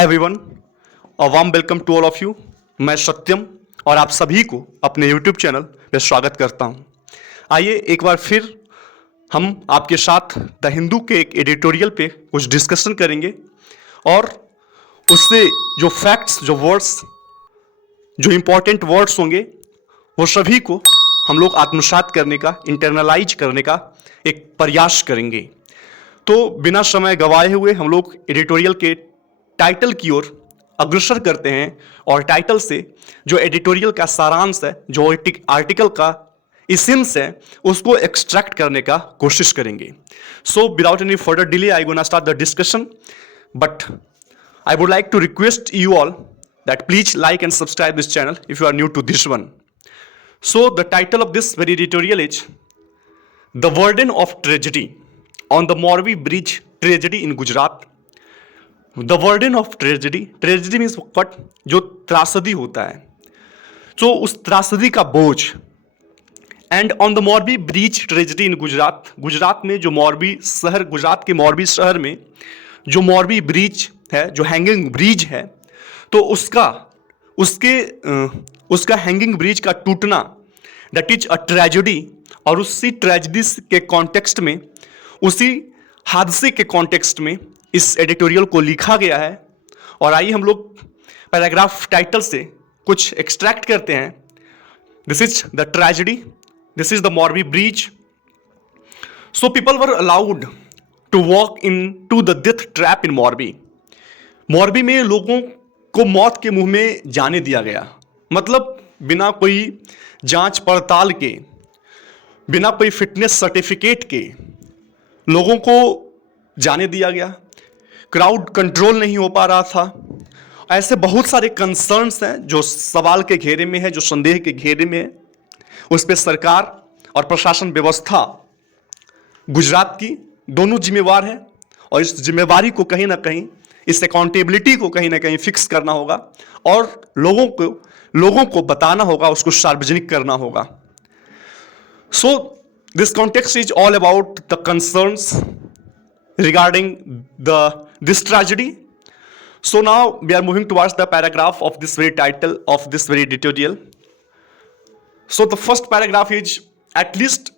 Hi everyone, a warm welcome to all of you. मैं सत्यम और आप सभी को अपने यूट्यूब चैनल पे स्वागत करता हूं। आइए एक बार फिर हम आपके साथ द हिंदू के एक एडिटोरियल पे कुछ डिस्कशन करेंगे और उससे जो फैक्ट्स, जो वर्ड्स, जो इम्पोर्टेंट वर्ड्स होंगे वो सभी को हम लोग आत्मसात करने का, इंटरनलाइज करने का एक प्रयास करेंगे। तो बिना समय गवाए हुए हम लोग एडिटोरियल के टाइटल की ओर अग्रसर करते हैं और टाइटल से जो एडिटोरियल का सारांश है, जो आर्टिकल का इसेंस है, उसको एक्सट्रैक्ट करने का कोशिश करेंगे। So without any further delay I gonna start the discussion, but I would like to request you all that please like and subscribe this channel if you are new to this one. So the title of this very editorial is The Burden of Tragedy on the Morbi Bridge Tragedy in Gujarat. The burden of tragedy means what? जो त्रासदी होता है, तो उस त्रासदी का बोझ। And on the Morbi bridge tragedy in Gujarat, Gujarat में जो मॉर्बी शहर, गुजरात के मॉर्बी शहर में जो मॉर्बी ब्रिज है, जो हैंगिंग ब्रिज है, तो उसका हैंगिंग ब्रिज का टूटना दैट इज अ ट्रेजेडी। और उसी ट्रेजेडी के कॉन्टेक्स्ट में, उसी हादसे के कॉन्टेक्स्ट में इस एडिटोरियल को लिखा गया है। और आइए हम लोग पैराग्राफ टाइटल से कुछ एक्सट्रैक्ट करते हैं। This is the tragedy, this is the Morbi bridge. So people were allowed to walk into the death trap in Morbi. Morbi में लोगों को मौत के मुंह में जाने दिया गया, मतलब बिना कोई जांच पड़ताल के, बिना कोई फिटनेस सर्टिफिकेट के लोगों को जाने दिया गया। क्राउड कंट्रोल नहीं हो पा रहा था। ऐसे बहुत सारे कंसर्न्स हैं जो सवाल के घेरे में है, जो संदेह के घेरे में है। उस पर सरकार और प्रशासन व्यवस्था गुजरात की दोनों जिम्मेवार है और इस जिम्मेवारी को कहीं ना कहीं, इस अकाउंटेबिलिटी को कहीं ना कहीं फिक्स करना होगा और लोगों को बताना होगा, उसको सार्वजनिक करना होगा। So this context is all about the concerns regarding this tragedy. So now we are moving towards the paragraph of this very title of this very editorial. So the first paragraph is, at least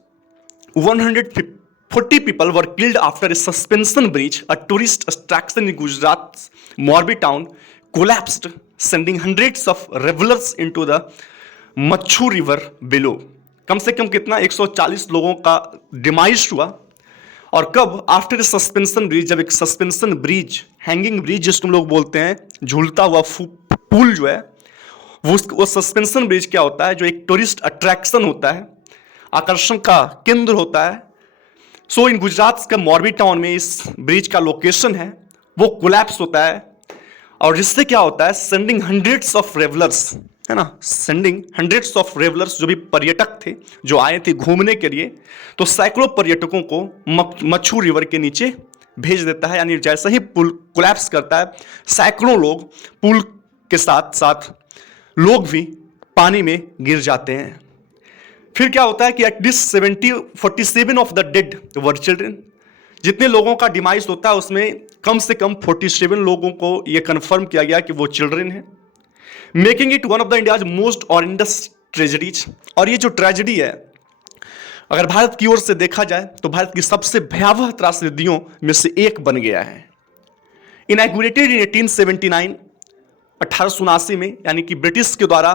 140 people were killed after a suspension bridge, a tourist attraction in Gujarat's Morbi town, collapsed, sending hundreds of revelers into the Machu river below. कम से कम कितना, 140 लोगों का demise हुआ। और कब? After a suspension bridge, जब एक suspension bridge, hanging bridge जिसको हम लोग बोलते हैं, झूलता हुआ पुल जो है, वो सस्पेंशन ब्रिज क्या होता है? जो एक टूरिस्ट अट्रैक्शन होता है, आकर्षण का केंद्र होता है। सो इन गुजरात का मॉर्बी टाउन में इस ब्रिज का लोकेशन है, वो कोलैप्स होता है। और जिससे क्या होता है? सेंडिंग हंड्रेड्स ऑफ रेवलर्स, है ना, सेंडिंग हंड्रेड्स ऑफ रेवलर्स, जो भी पर्यटक थे जो आए थे घूमने के लिए, तो सैकड़ों पर्यटकों को मच्छू रिवर के नीचे भेज देता है। यानी जैसे ही पुल कोलैप्स करता है, सैकड़ों लोग, पुल के साथ साथ लोग भी पानी में गिर जाते हैं। फिर क्या होता है कि at least 47 of the dead were children. जितने लोगों का डिमाइस होता है उसमें कम से कम 47 लोगों को यह कंफर्म किया गया कि वो चिल्ड्रन है, making it one of the India's most horrendous tragedies. और ये जो ट्रेजेडी है, अगर भारत की ओर से देखा जाए तो भारत की सबसे भयावह त्रासदियों में से एक बन गया है। इनैगुरेटेड इन 1879, 1879 में, यानी कि ब्रिटिश के द्वारा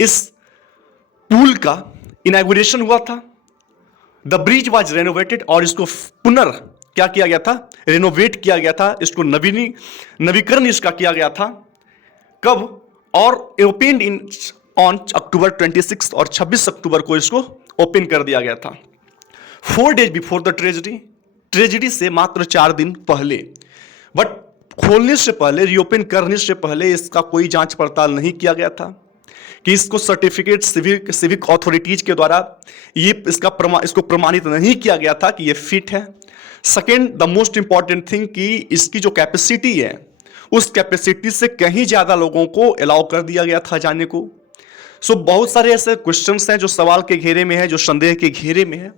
इस पुल का इनैगुरेशन हुआ था। द ब्रिज वाज रेनोवेटेड, और इसको क्या किया गया था? रेनोवेट किया गया था, इसको नवीकरण इसका किया गया था। कब? और ओपन इन ऑन अक्टूबर 26 और 26 अक्टूबर को इसको ओपन कर दिया गया था। 4 days बिफोर द ट्रेजेडी से मात्र 4 दिन पहले। बट खोलने से पहले, रीओपन करने से पहले इसका कोई जांच पड़ताल नहीं किया गया था कि इसको सर्टिफिकेट सिविक अथॉरिटीज के द्वारा इसको प्रमाणित नहीं किया गया था कि ये फिट है। Second, the most important thing, कि इसकी जो कैपेसिटी है, उस कैपेसिटी से कहीं ज्यादा लोगों को अलाउ कर दिया गया था जाने को। सो बहुत सारे ऐसे क्वेश्चंस हैं जो सवाल के घेरे में है, जो संदेह के घेरे में है।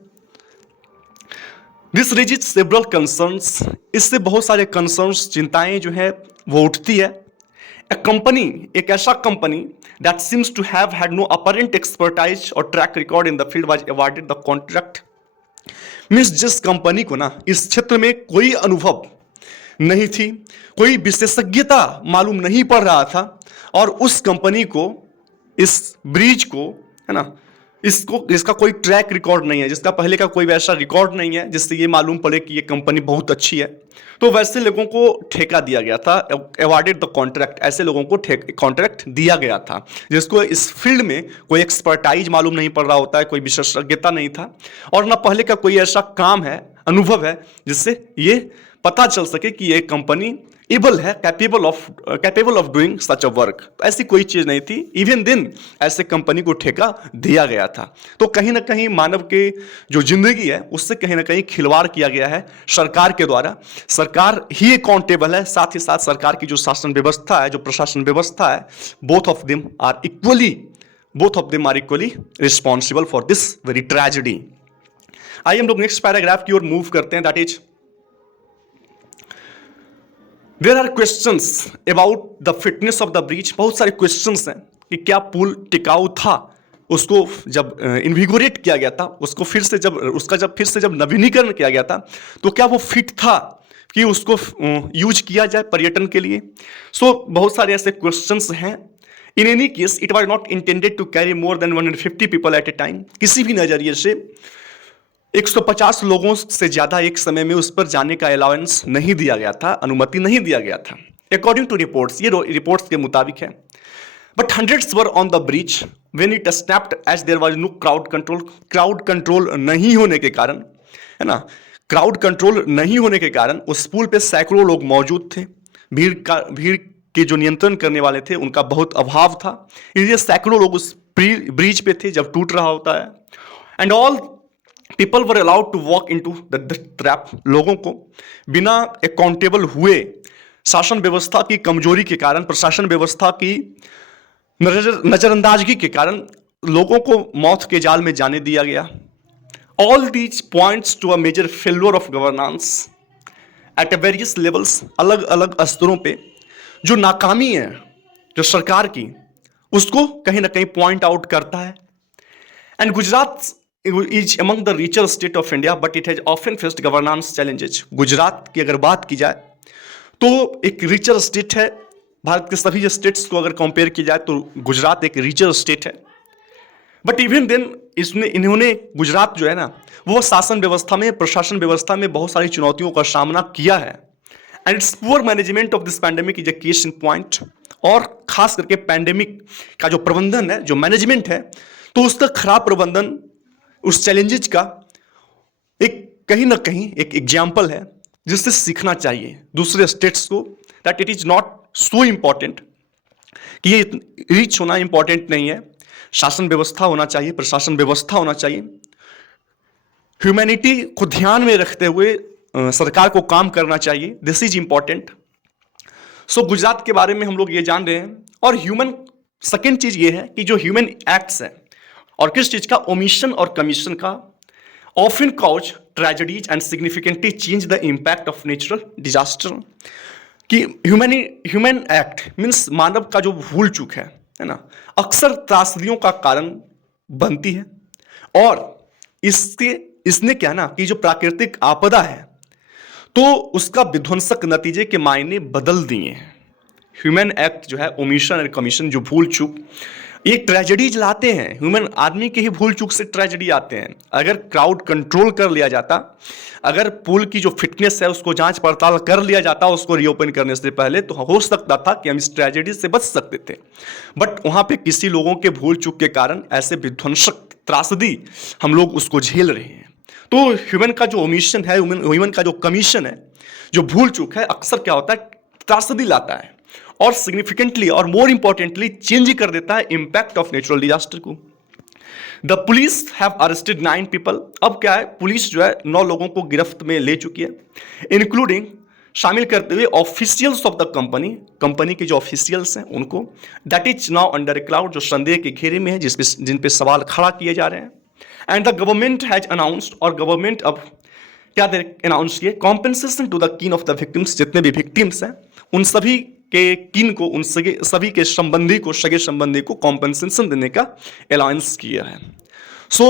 दिस रेजिज सेवरल कंसर्न्स, इससे बहुत सारे कंसर्न्स, चिंताएं जो है वो उठती है। एक ऐसा company that seems to have had no apparent expertise और track record in the field was awarded the contract. Means जिस कंपनी को ना इस क्षेत्र में कोई अनुभव नहीं थी, कोई विशेषज्ञता मालूम नहीं पड़ रहा था, और उस कंपनी को इस ब्रिज को, है ना, इसका कोई ट्रैक रिकॉर्ड नहीं है, जिसका पहले का कोई वैसा रिकॉर्ड नहीं है जिससे ये मालूम पड़े कि ये कंपनी बहुत अच्छी है, तो वैसे लोगों को ठेका दिया गया था, अवार्डेड द कॉन्ट्रैक्ट, ऐसे लोगों को कॉन्ट्रैक्ट दिया गया था जिसको इस फील्ड में कोई एक्सपर्टाइज मालूम नहीं पड़ रहा होता है, कोई विशेषज्ञता नहीं था, और ना पहले का कोई ऐसा काम है, अनुभव है, जिससे ये पता चल सके कि ये कंपनी एबल है, capable of doing such a work. ऐसी कोई चीज नहीं थी। इवन दिन ऐसे कंपनी को ठेका दिया गया था। तो कहीं ना कहीं मानव के जो जिंदगी है उससे कहीं ना कहीं खिलवाड़ किया गया है सरकार के द्वारा। सरकार ही अकाउंटेबल है, साथ ही साथ सरकार की जो शासन व्यवस्था है, जो प्रशासन व्यवस्था है, both of them are equally responsible for this very tragedy. आइए हम लोग नेक्स्ट पैराग्राफ की ओर मूव करते हैं, that is there are questions about the fitness of the bridge. बहुत सारे क्वेश्चंस हैं कि क्या पुल टिकाऊ था, उसको जब इन्विगोरेट किया गया था, उसको फिर से जब नवीनीकरण किया गया था, तो क्या वो फिट था कि उसको यूज किया जाए पर्यटन के लिए। सो बहुत सारे ऐसे क्वेश्चंस हैं। In any case it was not intended to carry more than 150 people at a time. किसी भी नजरिए से 150 लोगों से ज्यादा एक समय में उस पर जाने का अलाउंस नहीं दिया गया था, अनुमति नहीं दिया गया था, अकॉर्डिंग टू रिपोर्ट्स। ये रिपोर्ट्स के मुताबिक है। But hundreds were on the bridge when it snapped as there was no crowd control नहीं होने के कारण, है ना, क्राउड कंट्रोल नहीं होने के कारण उस पुल पे सैकड़ों लोग मौजूद थे। भीड़ के जो नियंत्रण करने वाले थे उनका बहुत अभाव था, इसलिए सैकड़ों लोग उस ब्रिज पे थे जब टूट रहा होता है। And all people were allowed to walk into the trap. लोगों को बिना अकाउंटेबल हुए, शासन व्यवस्था की कमजोरी के कारण, प्रशासन व्यवस्था की नजरअंदाजगी के कारण लोगों को मौत के जाल में जाने दिया गया। All these points to a major failure of governance at a various levels. अलग अलग स्तरों पे जो नाकामी है जो सरकार की, उसको कहीं ना कहीं पॉइंट आउट करता है। And Gujarat is among the richer state of India, but it has often faced governance challenges. Gujarat की अगर बात की जाए तो एक रिचर स्टेट है। भारत के सभी स्टेट्स को अगर कंपेयर किया जाए तो गुजरात एक रिचर स्टेट है। बट इवन देन इन्होंने गुजरात जो है ना, वो शासन व्यवस्था में, प्रशासन व्यवस्था में बहुत सारी चुनौतियों का सामना किया है। And it's poor management of this pandemic is a case in point. और खास करके पैंडेमिक का जो प्रबंधन है, जो मैनेजमेंट है, तो उसका खराब प्रबंधन उस चैलेंजेस का एक कहीं ना कहीं एक एग्जाम्पल है जिससे सीखना चाहिए दूसरे स्टेट्स को, that it is not so important, कि ये रिच होना इंपॉर्टेंट नहीं है, शासन व्यवस्था होना चाहिए, प्रशासन व्यवस्था होना चाहिए। ह्यूमैनिटी को ध्यान में रखते हुए सरकार को काम करना चाहिए, दिस इज इंपॉर्टेंट। सो गुजरात के बारे में हम लोग ये जान रहे हैं। और ह्यूमन सेकेंड चीज ये है कि जो ह्यूमन एक्ट्स है, और किस चीज का, ओमिशन और कमीशन का, often cause tragedies and significantly change the impact of natural disaster. कि ह्यूमन एक्ट मीन्स मानव का जो भूल चूक है ना, अक्सर त्रासदियों का कारण बनती है। और इसने क्या ना कि जो प्राकृतिक आपदा है तो उसका विध्वंसक नतीजे के मायने बदल दिए हैं। ह्यूमन एक्ट जो है, ओमिशन और कमीशन, जो भूल चूक, ये ट्रेजेडीज लाते हैं। ह्यूमन आदमी के ही भूल चूक से ट्रेजेडी आते हैं। अगर क्राउड कंट्रोल कर लिया जाता, अगर पुल की जो फिटनेस है उसको जांच पड़ताल कर लिया जाता उसको रीओपन करने से पहले, तो हो सकता था कि हम इस ट्रेजेडी से बच सकते थे। बट वहां पे किसी लोगों के भूल चूक के कारण ऐसे विध्वंसक त्रासदी हम लोग उसको झेल रहे हैं। तो ह्यूमन का जो ओमिशन है, ह्यूमन का जो कमीशन है, जो भूल चूक है, अक्सर क्या होता है, त्रासदी लाता है और सिग्निफिकेंटली और मोर इंपॉर्टेंटली चेंज कर देता है इंपैक्ट ऑफ नेचुरल डिजास्टर को। The police have arrested 9 people. अब क्या है, पुलिस जो है 9 लोगों को गिरफ्त में ले चुकी है, इंक्लूडिंग, शामिल करते हुए ऑफिशियल्स ऑफ द कंपनी के जो ऑफिशियल्स हैं उनको। That is now under A cloud, जो संदेह के घेरे में है, जिन पे सवाल खड़ा किए जा रहे हैं। And the government has announced, और गवर्नमेंट अब क्या अनाउंस किए, कॉम्पेंसेशन टू द कीन ऑफ द विक्टिम्स। जितने भी विक्टिम्स हैं उन सभी के किन को उन सभी के संबंधी को सगे संबंधी को कॉम्पनसेशन देने का अलाउंस किया है। सो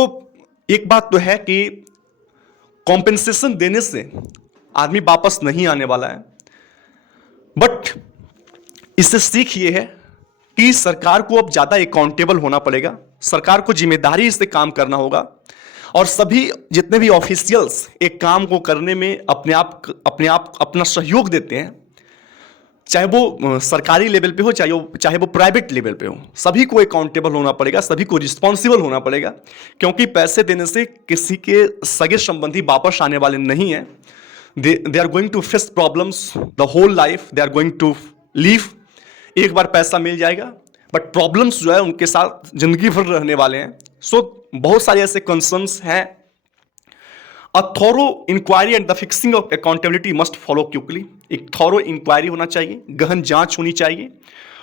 एक बात तो है कि कॉम्पेंसेशन देने से आदमी वापस नहीं आने वाला है, बट इससे सीख ये है कि सरकार को अब ज्यादा अकाउंटेबल होना पड़ेगा, सरकार को जिम्मेदारी से काम करना होगा और सभी जितने भी ऑफिशियल्स एक काम को करने में अपने आप अपना सहयोग देते हैं, चाहे वो सरकारी लेवल पे हो चाहे वो प्राइवेट लेवल पे हो, सभी को अकाउंटेबल होना पड़ेगा, सभी को रिस्पॉन्सिबल होना पड़ेगा, क्योंकि पैसे देने से किसी के सगे संबंधी वापस आने वाले नहीं हैं। They are going to face problems the whole life, they are going to leave. एक बार पैसा मिल जाएगा बट प्रॉब्लम्स जो है उनके साथ जिंदगी भर रहने वाले हैं। सो बहुत सारे ऐसे कंसर्न्स हैं। A thorough inquiry and the fixing of accountability must follow quickly। एक थॉरो इंक्वायरी होना चाहिए, गहन जांच होनी चाहिए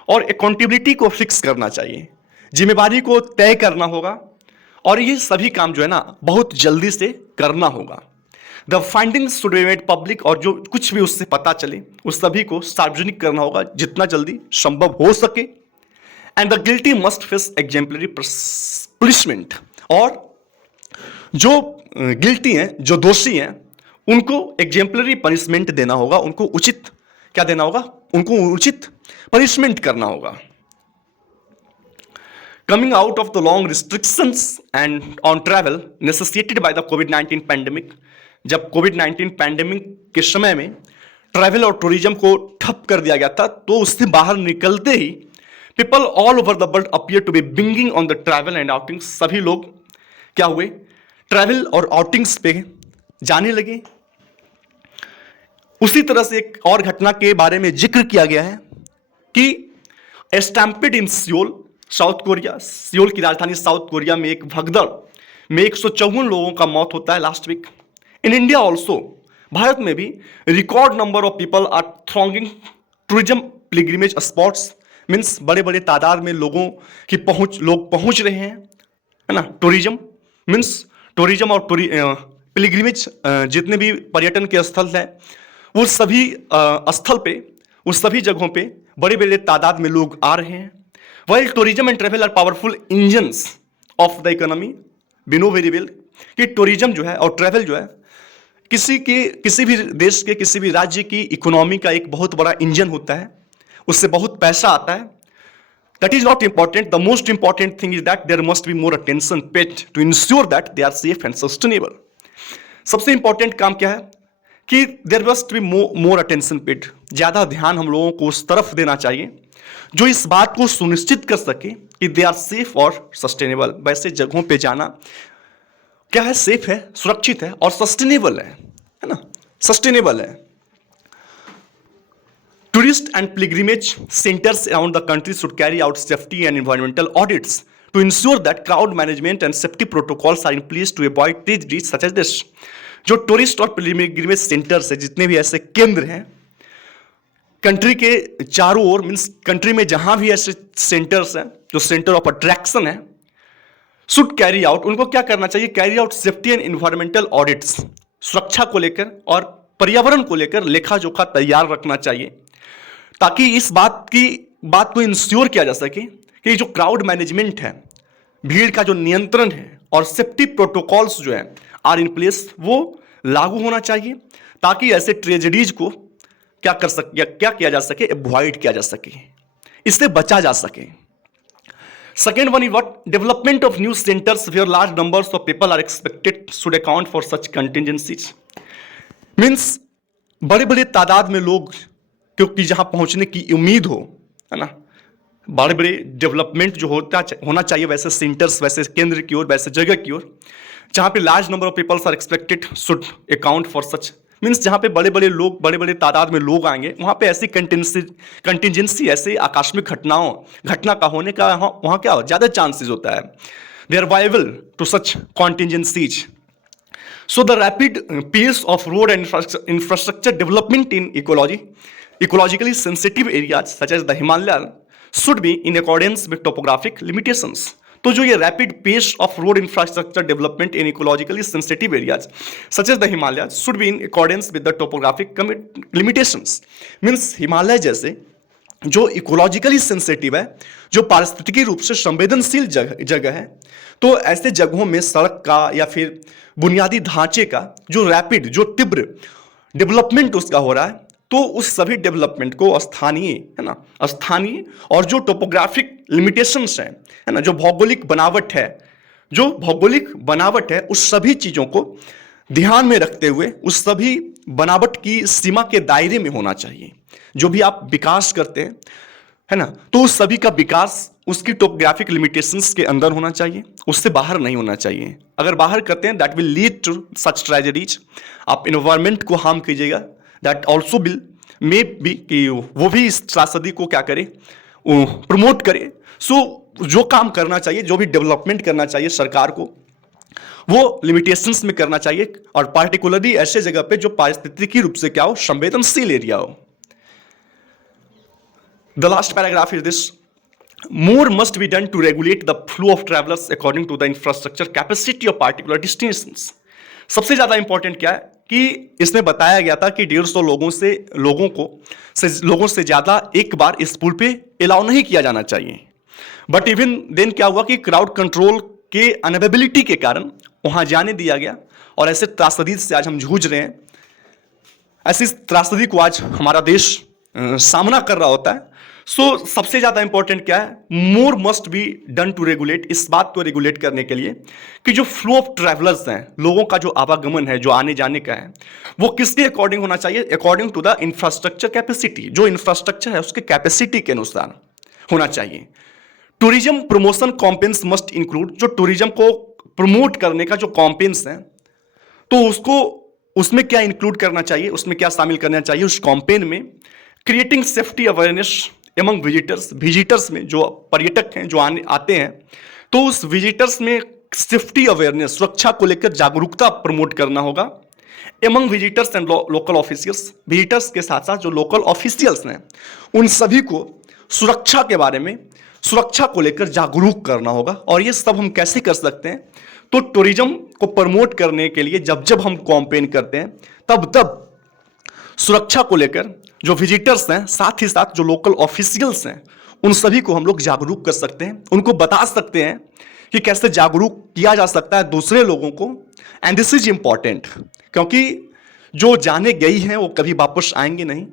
और अकाउंटेबिलिटी को फिक्स करना चाहिए, जिम्मेदारी को तय करना होगा और ये सभी काम जो है ना बहुत जल्दी से करना होगा। The findings should be made public, और जो कुछ भी उससे पता चले उस सभी को सार्वजनिक करना होगा जितना जल्दी संभव हो सके। And the guilty must face exemplary punishment, और जो गिल्टी हैं, जो दोषी हैं, उनको एग्जेम्पलरी पनिशमेंट देना होगा, उनको उचित क्या देना होगा, उनको उचित पनिशमेंट करना होगा। Coming out of the long restrictions and on travel necessitated by the कोविड-19 पैंडेमिक, जब कोविड-19 पैंडेमिक के समय में ट्रैवल और टूरिज्म को ठप कर दिया गया था, तो उससे बाहर निकलते ही people all over the world appear to be binging on the travel and outings. सभी लोग क्या हुए, ट्रैवल और आउटिंग्स पे जाने लगे। उसी तरह से एक और घटना के बारे में जिक्र किया गया है कि स्टैम्पेड इन सियोल, साउथ कोरिया, सियोल की राजधानी साउथ कोरिया में एक भगदड़ में 154 लोगों का मौत होता है last week. In India also, Bharat में भी record number of people are thronging tourism pilgrimage spots, means बड़े बड़े तादाद में लोग पहुंच रहे हैं, है ना। टूरिज्म और पिलग्रिमेज जितने भी पर्यटन के स्थल हैं, वो सभी स्थल पे, उस सभी जगहों पे बड़े बड़े तादाद में लोग आ रहे हैं। While tourism and travel are powerful engines of the economy, we know very well कि टूरिज्म जो है और ट्रैवल जो है किसी भी देश के, किसी भी राज्य की इकोनॉमी का एक बहुत बड़ा इंजन होता है, उससे बहुत पैसा आता है। That is not important. The most important thing is that there must be more attention paid to ensure that they are safe and sustainable. सबसे इंपॉर्टेंट काम क्या है कि there must be more attention paid. ज्यादा ध्यान हम लोगों को उस तरफ देना चाहिए जो इस बात को सुनिश्चित कर सके कि दे आर सेफ और सस्टेनेबल। वैसे जगहों पे जाना क्या है, सेफ है, सुरक्षित है और सस्टेनेबल है ना, सस्टेनेबल है। Tourist and pilgrimage centers around the country should carry out safety and environmental audits to ensure that crowd management and safety protocols are in place to avoid tragedies such as this. जो tourist और pilgrimage centres है, जितने भी ऐसे केंद्र हैं country के चारों ओर, मीन्स कंट्री में जहां भी ऐसे सेंटर्स हैं जो सेंटर ऑफ अट्रैक्शन है, शुड कैरी आउट, उनको क्या करना चाहिए, carry out safety and environmental audits, सुरक्षा को लेकर और पर्यावरण को लेकर लेखा जोखा तैयार रखना चाहिए, ताकि इस बात को इंश्योर किया जा सके कि जो क्राउड मैनेजमेंट है, भीड़ का जो नियंत्रण है और सेफ्टी प्रोटोकॉल्स जो है आर इन प्लेस, वो लागू होना चाहिए, ताकि ऐसे ट्रेजेडीज को क्या किया जा सके, अवॉइड किया जा सके, इससे बचा जा सके। Second one is what, development of new centres where large numbers of people are expected should account for such contingencies. Means बड़े बड़े तादाद में लोग क्योंकि जहां पहुंचने की उम्मीद हो, है ना, बड़े बड़े डेवलपमेंट जो होना चाहिए वैसे सेंटर्स, वैसे केंद्र की ओर, वैसे जगह की ओर, जहां पे large number of peoples are expected should account for such, means जहां पे बड़े बड़े तादाद में लोग आएंगे, वहां पे ऐसी कंटिजेंसी, ऐसे आकस्मिक घटना का होने का वहां क्या ज्यादा चांसेस होता है, they are viable to such contingencies. So the rapid pace of road and infrastructure development in ecologically sensitive areas such as the Himalayas should be in accordance with topographic limitations. तो जो ये rapid pace of road infrastructure development in ecologically sensitive areas such as the Himalayas should be in accordance with the topographic limitations. Means Himalaya जैसे जो ecologically sensitive है, जो पारिस्थितिकी रूप से संवेदनशील जगह है, तो ऐसे जगहों में सड़क का या फिर बुनियादी ढांचे का जो रैपिड, जो तीव्र डेवलपमेंट उसका हो रहा है, तो उस सभी डेवलपमेंट को स्थानीय, है ना, स्थानीय और जो टोपोग्राफिक लिमिटेशंस हैं, है ना, जो भौगोलिक बनावट है, उस सभी चीजों को ध्यान में रखते हुए उस सभी बनावट की सीमा के दायरे में होना चाहिए। जो भी आप विकास करते हैं, है ना, तो उस सभी का विकास उसकी टोपोग्राफिक लिमिटेशंस के अंदर होना चाहिए, उससे बाहर नहीं होना चाहिए। अगर बाहर करते हैं that will lead to such tragedies. आप इन्वायरमेंट को हार्म कीजिएगा, that also will may be कि वो भी इस त्रासदी को क्या करे, प्रमोट करे। सो जो काम करना चाहिए, जो भी डेवलपमेंट करना चाहिए सरकार को, वो लिमिटेशंस में करना चाहिए, और पार्टिकुलरली ऐसे जगह पे जो पारिस्थितिकी रूप से क्या हो, संवेदनशील एरिया हो। The last paragraph is this: more must be done to regulate the flow of travelers according to the infrastructure capacity of particular destinations। सबसे ज्यादा इंपॉर्टेंट क्या है कि इसमें बताया गया था कि 150 लोगों से ज्यादा एक बार इस पुल पे अलाउ नहीं किया जाना चाहिए। बट इवन देन क्या हुआ कि क्राउड कंट्रोल के अनएबिलिटी के कारण वहां जाने दिया गया, और ऐसे त्रासदी से आज हम जूझ रहे हैं। ऐसी त्रासदी को आज हमारा देश सामना कर रहा होता है। सो सबसे ज्यादा इंपॉर्टेंट क्या है, more must be done to regulate, इस बात को रेगुलेट करने के लिए कि जो फ्लो ऑफ ट्रैवलर्स हैं, लोगों का जो आवागमन है, जो आने जाने का है, वो किसके अकॉर्डिंग होना चाहिए, according to the infrastructure capacity. जो इंफ्रास्ट्रक्चर है उसके कैपेसिटी के अनुसार होना चाहिए। Tourism promotion campaigns must include, जो टूरिज्म को प्रमोट करने का जो कॉम्पेन्स है, तो उसको उसमें क्या इंक्लूड करना चाहिए, उसमें क्या शामिल करना चाहिए उस कॉम्पेन में, creating safety awareness among visitors में, जो पर्यटक हैं, जो आते हैं, तो उस विजिटर्स में सेफ्टी अवेयरनेस, सुरक्षा को लेकर जागरूकता प्रमोट करना होगा। Among visitors and local officials, visitors के साथ साथ जो लोकल ऑफिशियल्स हैं, उन सभी को सुरक्षा के बारे में, सुरक्षा को लेकर जागरूक करना होगा। और ये सब हम कैसे कर सकते हैं, तो टूरिज्म को प्रमोट करने के लिए जब हम कैंपेन करते हैं, तब सुरक्षा को लेकर जो विजिटर्स हैं, साथ ही साथ जो लोकल ऑफिशियल्स हैं, उन सभी को हम लोग जागरूक कर सकते हैं, उनको बता सकते हैं कि कैसे जागरूक किया जा सकता है दूसरे लोगों को। एंड दिस इज इंपॉर्टेंट, क्योंकि जो जाने गई हैं वो कभी वापस आएंगे नहीं।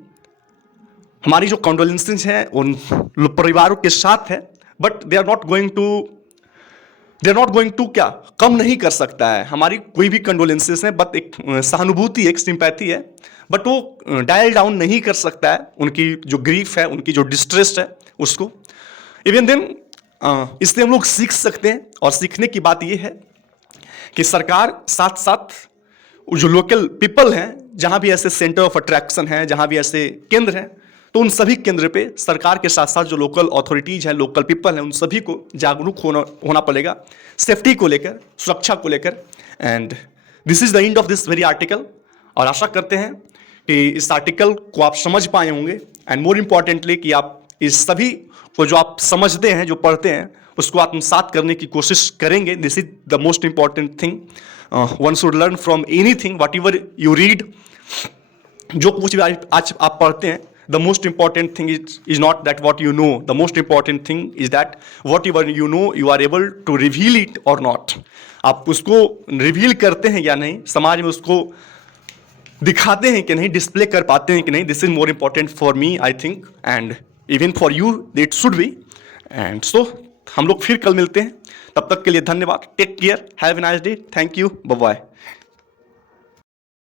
हमारी जो कंडोलेंसेस हैं उन परिवारों के साथ है, but they are not going to क्या कम नहीं कर सकता है हमारी कोई भी कंडोलेंसेस है, बट एक सहानुभूति, एक सिंपैथी है, बट वो डायल डाउन नहीं कर सकता है उनकी जो ग्रीफ है, उनकी जो डिस्ट्रेस है उसको। इवन देन इससे हम लोग सीख सकते हैं, और सीखने की बात ये है कि सरकार साथ साथ जो लोकल पीपल हैं, जहां भी ऐसे सेंटर ऑफ अट्रैक्शन हैं, जहां भी ऐसे केंद्र हैं, तो उन सभी केंद्र पे सरकार के साथ साथ जो लोकल अथॉरिटीज हैं, लोकल पीपल हैं, उन सभी को जागरूक होना पड़ेगा सेफ्टी को लेकर, सुरक्षा को लेकर। And this is the end of this very article. और आशा करते हैं कि इस आर्टिकल को आप समझ पाए होंगे, एंड मोर इम्पॉर्टेंटली कि आप इस सभी को जो आप समझते हैं, जो पढ़ते हैं, उसको आत्मसात करने की कोशिश करेंगे। This is the most important thing. One should learn from anything, what ever you read. जो कुछ भी आज आप पढ़ते हैं, the most important thing is not that what you know, the most important thing is that whatever you know you are able to reveal it or not। आप उसको reveal करते हैं या नहीं, समाज में उसको दिखाते हैं कि नहीं, डिस्प्ले कर पाते हैं कि नहीं। This is more important for me I think, and even for you it should be. And so हम लोग फिर कल मिलते हैं, तब तक के लिए धन्यवाद। Take care, have a nice day, thank you, bye bye.